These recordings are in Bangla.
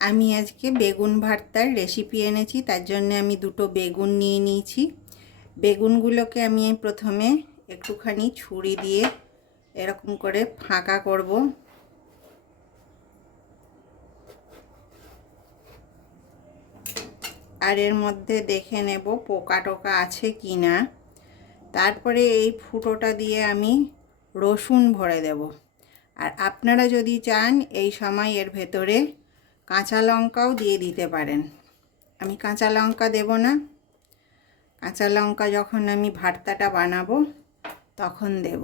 আমি আজকে বেগুন ভর্তার রেসিপি এনেছি, তার জন্য আমি দুটো বেগুন নিয়ে নিয়েছি। বেগুনগুলোকে আমি প্রথমে একটুখানি ছুরি দিয়ে এরকম করে ফাঁকা করব। আর এর মধ্যে দেখে নেব পোকা টোকা আছে কি না। তারপরে এই ফুটোটা দিয়ে আমি রসুন ভরে দেব। আর আপনারা যদি চান, এই সময় এর ভেতরে কাঁচা লঙ্কাও দিয়ে দিতে পারেন। আমি কাঁচা লঙ্কা দেব না। কাঁচা লঙ্কা যখন আমি ভর্তাটা বানাবো, তখন দেব।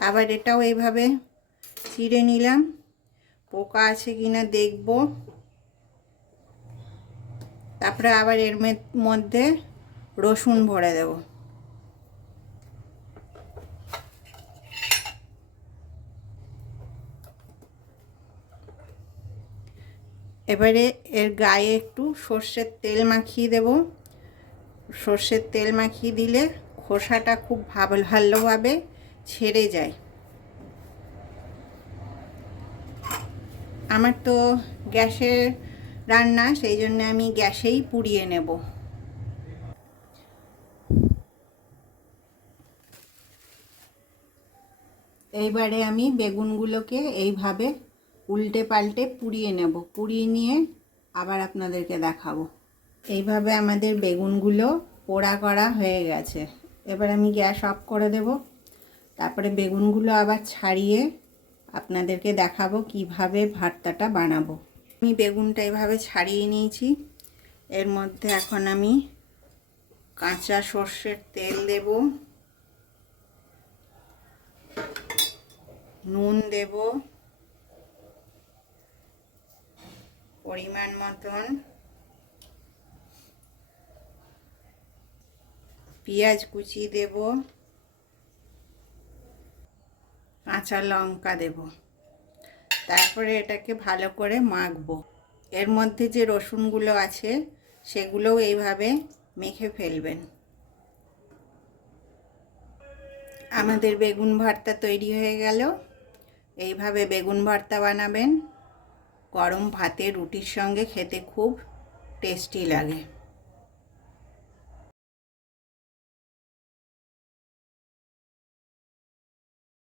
আবার এটাও এইভাবে ছিঁড়ে নিলাম। পোকা আছে কিনা দেখব। তারপরে আবার এর মধ্যে রসুন ভরে দেব। এবারে এর গায়ে একটু সর্ষের তেল মাখিয়ে দেব। সর্ষের তেল মাখিয়ে দিলে খোসাটা খুব ভালোভাবে ছেড়ে যায়। আমার তো গ্যাসের রান্না, সেই জন্য আমি গ্যাসেই পুড়িয়ে নেব। এইবারে আমি বেগুনগুলোকে এইভাবে উল্টে পাল্টে পুড়িয়ে নেব। পুড়িয়ে নিয়ে আবার আপনাদেরকে দেখাবো। এইভাবে আমাদের বেগুনগুলো পোড়া করা হয়ে গেছে। এবার আমি গ্যাস অফ করে দেব। তারপরে বেগুনগুলো আবার ছাড়িয়ে আপনাদেরকে দেখাবো কীভাবে ভর্তাটা বানাবো। আমি বেগুনটা এভাবে ছাড়িয়ে নিয়েছি। এর মধ্যে এখন আমি কাঁচা সর্ষের তেল দেব। নুন দেব। পরিমাণ মতন পেঁয়াজ কুচি দেব, কাঁচা লঙ্কা দেব। তারপরে এটাকে ভালো করে মাখবো। এর মধ্যে যে রসুনগুলো আছে, সেগুলোও এইভাবে মেখে ফেলবেন। আমাদের বেগুন ভর্তা তৈরি হয়ে গেল। এইভাবে বেগুন ভর্তা বানাবেন। গরম ভাতে রুটির সঙ্গে খেতে খুব টেস্টি লাগে।